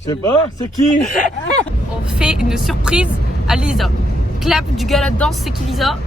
Je sais pas, c'est qui? On fait une surprise à Lisa. Clap du gala de danse, c'est qui Lisa?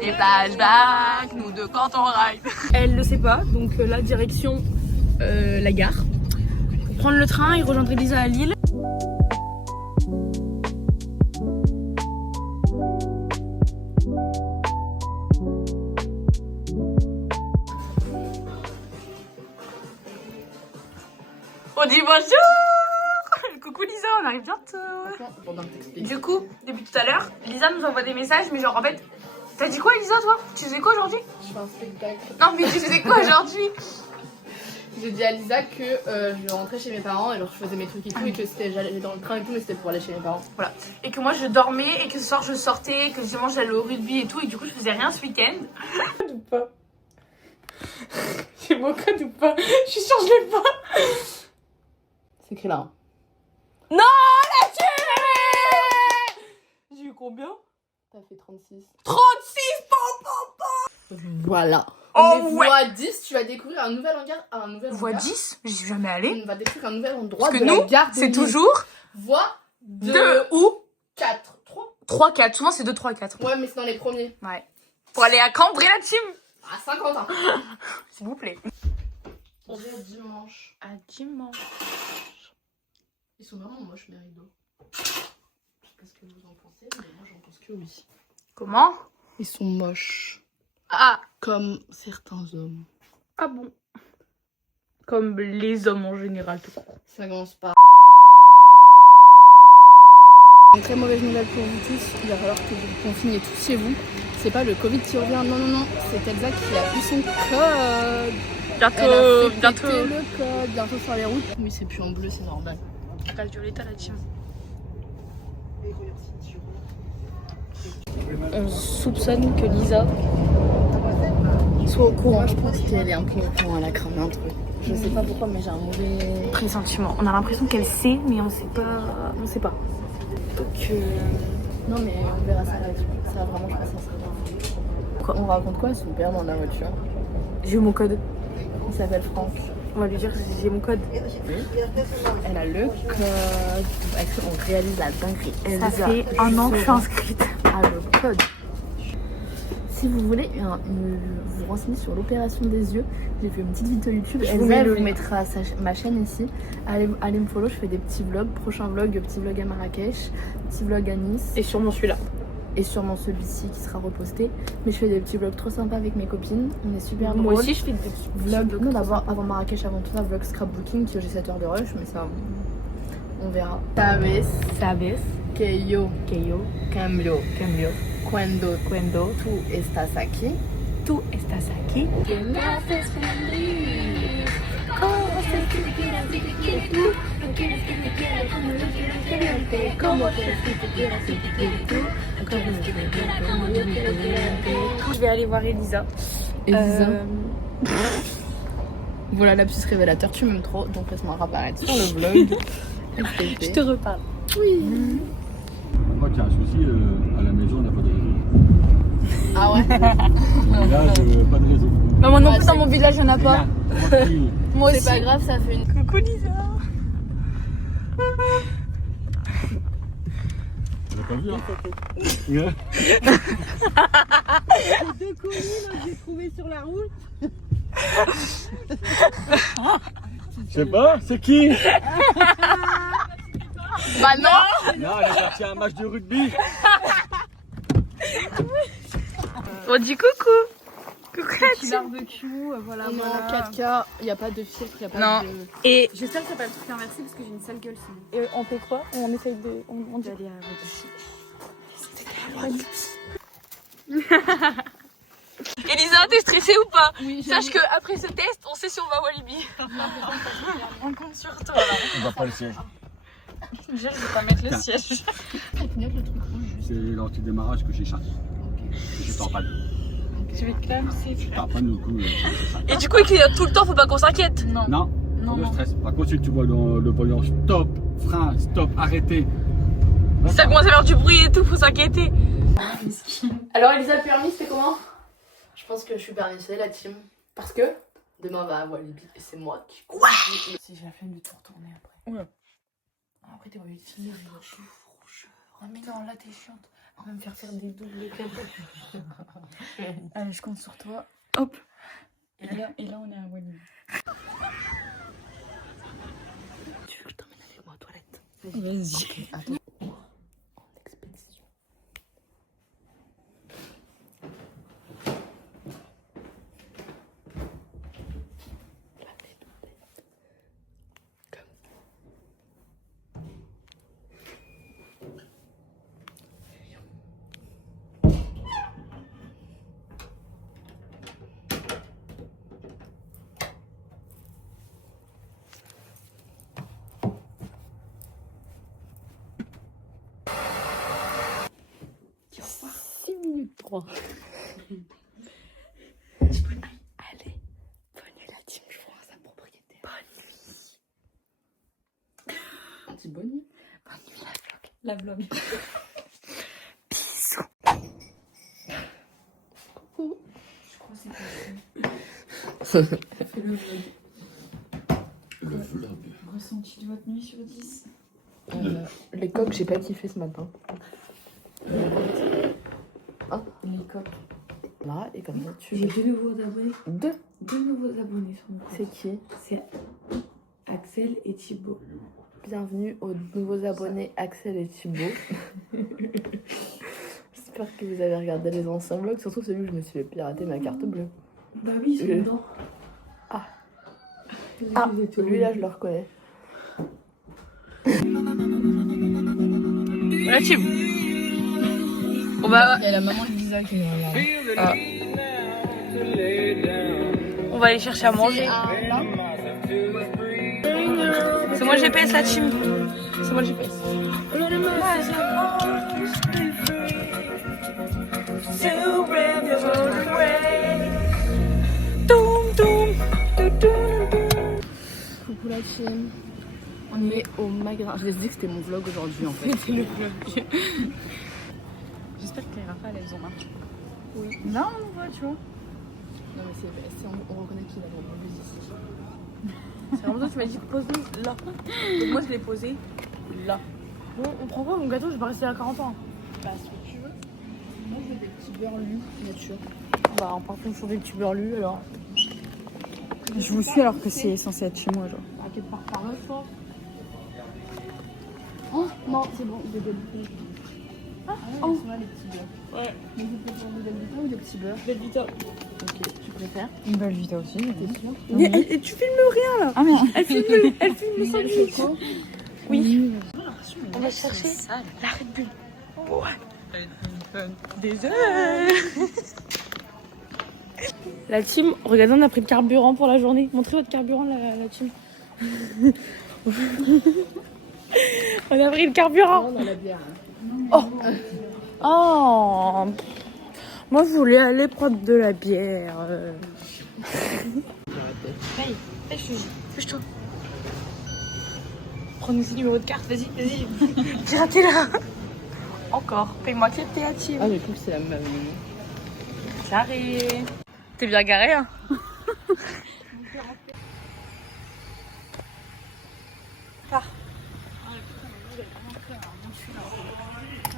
Les flashbacks, nous deux quand on ride. Elle le sait pas, donc là direction la gare. Pour prendre le train et rejoindre Lisa à Lille. On dit bonjour! Coucou Lisa, on arrive bientôt. Du coup, depuis tout à l'heure, Lisa nous envoie des messages, mais genre en fait, t'as dit quoi Lisa toi? Tu faisais quoi aujourd'hui? Je fais un spectacle. Non mais tu faisais quoi aujourd'hui? J'ai dit à Lisa que je rentrais chez mes parents et alors je faisais mes trucs et tout et que j'allais dans le train et tout mais c'était pour aller chez mes parents. Voilà. Et que moi je dormais et que ce soir je sortais, que justement j'allais au rugby et tout et du coup je faisais rien ce week-end. Ou pas? J'ai mon code ou pas? Je suis sûre que je l'ai pas. C'est écrit là. Hein. Non, la tué! J'ai eu combien? T'as fait 36. 36! Voilà. Oh Mais ouais! voie 10, tu vas découvrir un nouvel hangar. Voie 10? J'y suis jamais allée. On va découvrir un nouvel endroit Parce que de nous, la gare de c'est Lille. toujours Voie 2 ou 4, 3. 3, 4. Souvent c'est 2, 3, 4. Ouais mais c'est dans les premiers. Ouais. Pour aller à Cambrai la team? À 50 ans. S'il vous plaît. On est à dimanche. À dimanche. Ils sont vraiment moches mes rideaux. Je sais pas ce que vous en pensez mais moi j'en pense que oui. Comment? Ils sont moches. Ah! Comme certains hommes. Ah bon? Comme les hommes en général, tout court. Ça commence par... Une très mauvaise nouvelle pour vous tous. Il va falloir que vous vous confiniez tous chez vous. C'est pas le Covid qui revient, non, non, non. C'est Elsa qui a eu son code. Elle a fait péter le code, bientôt sur les routes. Oui, c'est plus en bleu, c'est normal. Reste violette la team. On soupçonne que Lisa soit au courant. Moi, je pense qu'elle est un peu au courant, elle a cramé un truc. Je sais pas pourquoi, mais j'ai un mauvais Pressentiment. On a l'impression qu'elle sait, mais on sait pas. On sait pas. Donc non, mais on verra ça là. Ça, vraiment, je pense que ça sera bien. On raconte quoi à son père dans la voiture? j'ai eu mon code. Il s'appelle Franck. On va lui dire que j'ai mon code. Elle a le code. On réalise la dinguerie. Ça fait un an que je suis inscrite. Ah, le code. Si vous voulez vous renseigner sur l'opération des yeux, j'ai fait une petite vidéo YouTube. Je vous mets le vous mettra ma chaîne ici. Allez me follow, je fais des petits vlogs. Prochain vlog, petit vlog à Marrakech, petit vlog à Nice. Et sûrement celui-là. Et sûrement celui-ci qui sera reposté. Mais je fais des petits vlogs trop sympas avec mes copines. On est super drôles. Moi aussi je fais des petits Vlog, non, avant Marrakech, avant tout ça, vlog scrapbooking, j'ai 7 heures de rush, mais ça, on verra. Sabes que yo cambio cuando tú estás aquí. Tú estás aquí. Que me haces feliz. ¿Cómo sé que te quieras si te quieres tú? No quieres que te quiera como yo quiero quererte. ¿Cómo quieres que te quieras si te quieres tú? No quieres que te quiera como yo quiero quererte. Je vais aller voir Elisa. Elisa. Voilà l'absus révélateur, tu m'aimes trop, donc laisse-moi réapparaître sur le vlog. Je te reparle. Oui. Moi qui ai un souci, à la maison on n'a pas de réseau. Ah ouais. Là, pas de réseau. Bah moi non Ouais, plus dans mon village il n'y en a pas. Rien. Tranquille. Moi aussi. C'est pas grave, ça fait une... Coucou Lisa. T'as pas vu hein? Ouais. Les deux colis là, que j'ai trouvé sur la route. Je sais pas, c'est qui? Bah non. Non, elle est partie à un match de rugby. On dit coucou. Coucou la Petit team. barbecue, voilà. On est en 4K, il n'y a pas de filtre, il n'y a pas Non. de... Et J'espère que ça va pas le truc inversé parce que j'ai une sale gueule sinon. on fait quoi? On essaye de... On dit D'aller à Elisa, t'es stressée ou pas? Oui, Sache que après ce test, on sait si on va à Walibi. On compte sur toi là. On va pas le siège. Je vais pas mettre le siège. C'est l'anti-démarrage que j'échappe. Que je tords pas. Je vais clamser. Je tords pas du coup. C'est ça. Et du coup, il clignote tout le temps, faut pas qu'on s'inquiète. Non. Non, Non, pas de non. stress. Par contre, si tu vois dans le volant stop, frein, stop, arrêtez. Si ça commence à faire du bruit et tout, faut s'inquiéter. Alors Elisa, le permis, c'était comment? Je pense que je suis permissée la team. Parce que demain on va à Walibi et c'est moi qui... Ouais. Si j'ai la flemme de tout retourner après. Ouais. après t'es obligé de finir. Non mais non, là t'es chiante. On va me faire des doubles crêpes. Allez, je compte sur toi. Hop. Et là on est à Wally. Tu veux que je t'emmène avec moi aux toilettes? Vas-y. Okay, attends. En expédition. Allez, bonne nuit la team, je vois sa propriétaire. Bonne nuit. Un petit bonnet. Bonne nuit La vlog. Bisous. Coucou. Je crois que c'est possible. Fais le vlog. Le vlog. Ressenti de votre nuit sur 10. Les coques, j'ai pas kiffé ce matin. Les coques. Là, et comme ça, tu J'ai deux nouveaux abonnés. Deux Nouveaux abonnés sur mon compte. C'est qui? C'est Axel et Thibaut. Bienvenue aux nouveaux abonnés Axel et Thibaut. J'espère que vous avez regardé les anciens vlogs, surtout celui où je me suis fait pirater ma carte bleue. Bah oui, ils sont dedans. Ah. Ah, Lui là, je le reconnais. La team. On va. Il y a la maman de Lisa qui est là. On va aller chercher à manger. C'est moi le GPS la team. C'est moi le GPS. Coucou la team. On est au magasin. Je les ai dit que c'était mon vlog aujourd'hui en fait. C'était le vlog. J'espère que les rafales elles ont marché. Oui. Non, on voit, tu vois. Non mais on reconnaît qu'il a vraiment plus ici. C'est vraiment toi, tu m'as dit pose-le là. Donc moi je l'ai posé là. Bon, on prend quoi mon gâteau? Je vais pas rester là 40 ans. Bah ce que tu veux. Moi je veux des petits beurres lus nature. Bah on part sur des petits beurres lus alors. Je vous suis alors que c'est censé être chez moi genre. Ah, quelque part par là, je pense. Oh non, c'est bon, des Belvita. Ah oh. Ils sont là les petits beurres. Ouais. Mais vous préférez des Belvita ou des petits beurres? Belvita. Ok, tu préfères? Une Belvita aussi. T'es sûre? Mais et tu filmes rien là. Ah merde. Elle filme le Miel sandwich. choco. Oui. On va chercher la Red Bull. Des heures. La team, regardez, on a pris le carburant pour la journée. Montrez votre carburant, la team. On a pris le carburant. On a la bière. Oh. Oh. Moi, je voulais aller prendre de la bière. Allez, pêche-toi. Prends-nous ce numéro de carte, vas-y. Piratez-la. Encore. Paye-moi que t'es la team. Ah mais cool, c'est la même. Carré. T'es bien garé, hein? Pars.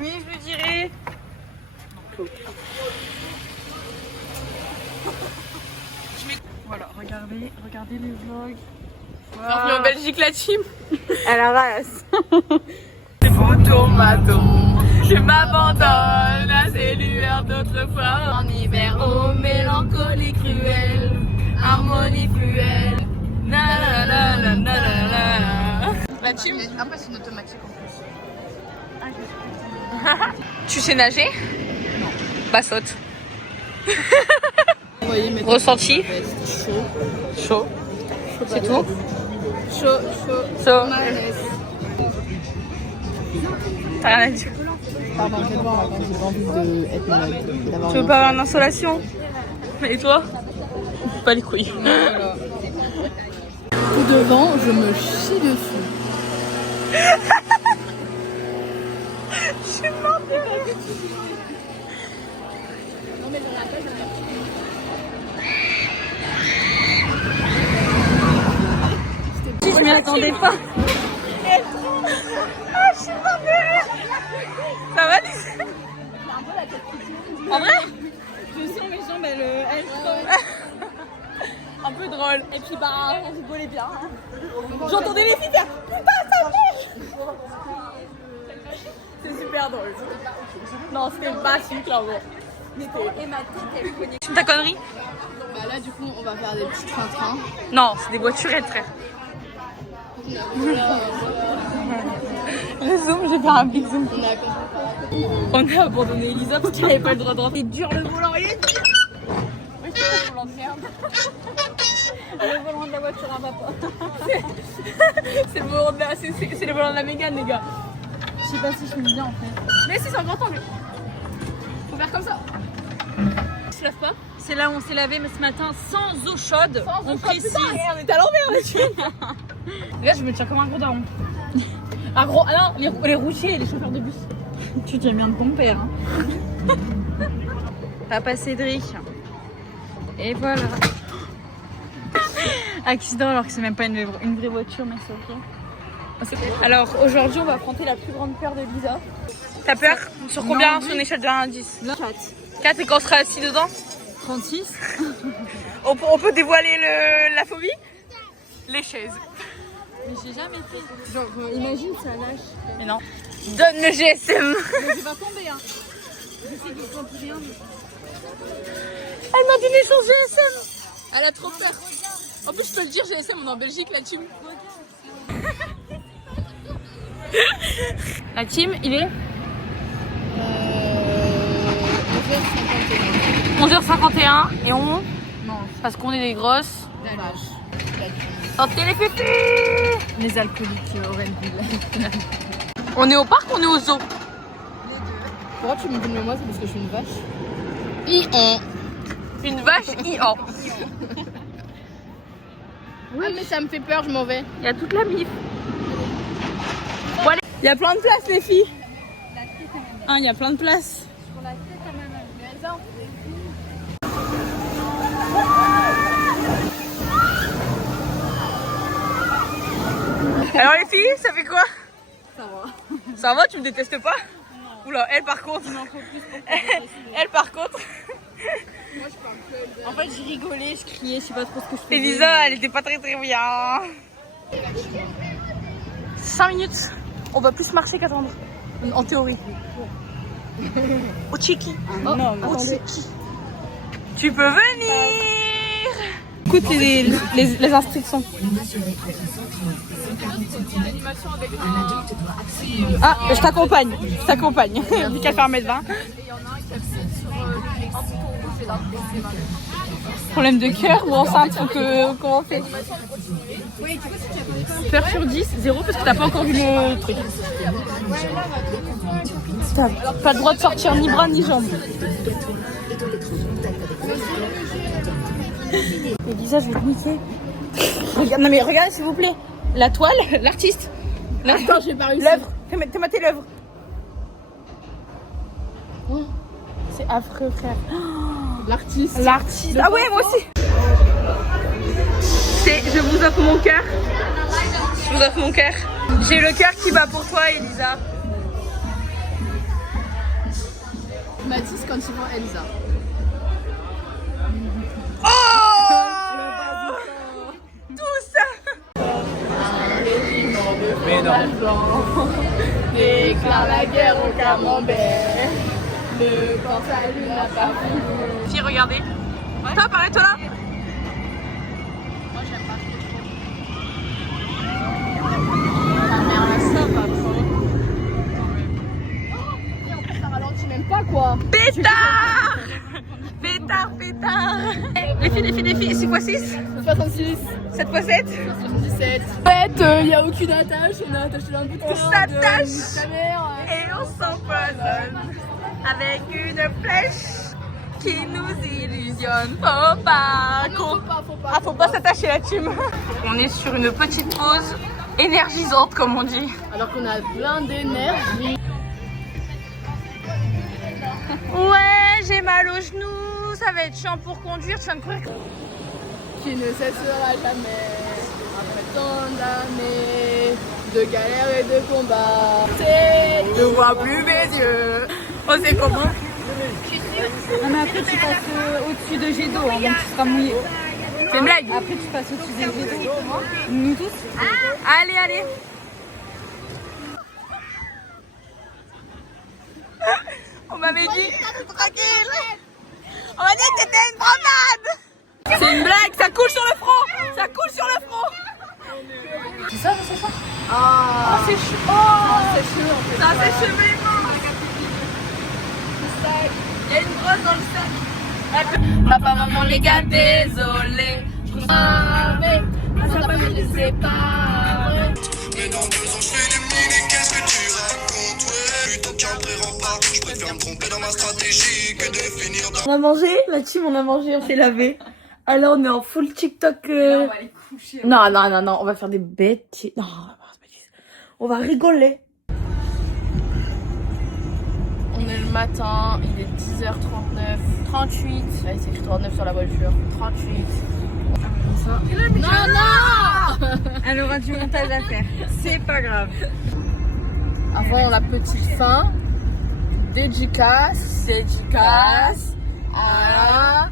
Oui, je lui dirai. Voilà, regardez les vlogs. Bienvenue en Belgique, la team. À la race. C'est beau tomato. Je m'abandonne à ces lueurs d'autrefois. En hiver, aux mélancolies cruelles, harmonie fluelle. Na na na na na na. La team. Après c'est une automatique en plus. Tu sais nager? Non. Bah saute. Voyez, mais Ressenti? chaud. Chaud. C'est tout? Chaud. Malaise. T'as rien à dire. Pardon, j'ai pas envie d'être malade. Tu veux pas avoir une insolation? Et toi? Pas les couilles. Voilà. Tout devant, je me chie dessus. Je suis morte de rire. Non mais j'en ai pas, Je m'y attendais pas. Ah, je suis morte de rire. Ça va, Lisa? En vrai? Je sens mes jambes, elles Un peu drôle. Et puis bah, on rigolait bien. J'entendais les filles faire putain, ça marche. C'est super drôle. Non, c'était pas super drôle. Et ma tête, elle cognait. Tu me ta connerie? Bah là, du coup, on va faire des petits trains-trains. Non, c'est des voiturettes, frère. Le zoom, j'ai fait un big zoom. On a abandonné Elisa parce qu'elle avait pas le droit de rentrer. C'est dur le volant, il est dur. Oui, c'est le volant de merde. Le volant de la voiture à vapeur. C'est le volant de la, c'est le volant de la Mégane, les gars. Je sais pas si je filme bien en fait. Mais si, c'est un grand angle. Faut faire comme ça. Tu te laves pas? C'est là où on s'est lavé mais ce matin sans eau chaude. On précise. Putain, on est à l'envers, les filles. Là, je me tiens comme un gros daron. Un gros, ah non, les routiers et les chauffeurs de bus. Tu tiens bien de ton père. Hein. Papa Cédric. Et voilà. Accident alors que c'est même pas une vraie voiture, mais c'est ok. Alors aujourd'hui, on va affronter la plus grande peur de Lisa. T'as peur? Sur combien? Sur une échelle de 1 à 10? 4. 4 et quand on sera assis dedans? 36. On peut dévoiler la phobie? Les chaises. Mais j'ai jamais fait. Genre, imagine ça lâche. Mais non. Donne le GSM. Mais je vais tomber, hein. Je sais que quand tu viens. Elle m'a donné son GSM. Elle a trop peur. En plus, je peux le dire, GSM, on est en Belgique, la team. La team, il est 11h51 et on... Non, parce qu'on est des grosses. Santé les pépés. Les alcooliques Orenville. On est au parc ou on est au zoo? Pourquoi tu me filmes moi? C'est parce que je suis une vache. Une vache I.O. Oui, mais ça me fait peur, je m'en vais. Il y a toute la mif. Bon, allez. Il y a plein de place les filles. Hein, il y a plein de place. Alors les filles, ça fait quoi? Ça va. Ça va, tu me détestes pas? Oula, elle par contre. Elle par contre. En fait, je rigolais, je criais, je sais pas trop ce que je faisais. Elisa, elle était pas très bien. 5 minutes. On va plus marcher qu'attendre. En théorie. Au Chiki. Non, mais Au Chiki. Tu peux venir. Écoute les instructions. Ah, je t'accompagne. Je t'accompagne. Vu qu'elle fait 1m20. Problème de cœur ou enceinte, faut que comment on fait? Peur sur 10, 0 parce que t'as pas encore vu le truc. T'as pas le droit de sortir ni bras ni jambes. Elisa, je vais te niquer. Regarde, non mais regardez s'il vous plaît. La toile, l'artiste. Attends, j'ai pas réussi. L'œuvre. T'as maté l'œuvre. C'est affreux, frère. L'artiste. L'artiste. Ah ouais, moi aussi. Je vous offre mon cœur. Je vous offre mon cœur. J'ai le cœur qui bat pour toi, Elisa. Mathis quand il voit Elsa. Oh, tout ça. Mais non. Déclare la guerre au camembert. Le camp salut n'a pas voulu. Fille, regardez. Toi, parlez-toi là. Moi, j'aime pas trop. Ça ralentit même pas quoi. Pétard. Pétard, pétard. Les filles, 6 x 6 66, 7 x 7 77. En fait, y a aucune attache, on a attaché un bout de On corde, s'attache. ta mère. Et on s'empoisonne avec une flèche qui nous illusionne. Faut pas qu'on... Faut pas. Ah, faut pas s'attacher la team. On est sur une petite pause énergisante, comme on dit. Alors qu'on a plein d'énergie. Ouais, j'ai mal aux genoux, ça va être chiant pour conduire. Tu viens de courir. Qui ne cessera jamais. Après tant d'années, de galère et de combat. Je ne vois plus mes yeux. Oh, c'est comment? Non mais après tu passes au-dessus de jet d'eau, donc tu seras mouillé. C'est une blague. Après tu passes au-dessus des jets d'eau. Nous tous. Allez, allez. On m'avait dit. Tranquille. On m'a dit que c'était une promenade. C'est une blague, ça coule sur le front. Ça coule sur le front. C'est ça, c'est ça. Ah, C'est chaud. c'est chaud. Ça c'est cheveux. Il y a une brosse dans le sac. Papa, maman, les gars, désolé. Mais ça va me laisser pas. Mais dans 2 ans je fais des mini, qu'est-ce que tu racontes? Ouais, plutôt qu'un vrai rempart, je préfère me tromper dans ma stratégie que de finir dans... On a mangé, la team, on a mangé, on s'est lavé. Alors on est en full TikTok. On va aller coucher. Non, on va faire des bêtises. Non, on va faire des bêtises. On va rigoler. On est le matin, il est 10h39. 38. Là, il s'écrit 39 sur la voiture. 38. Elle aura du montage à faire. C'est pas grave. Avant la petite fin. Dédicace. Voilà.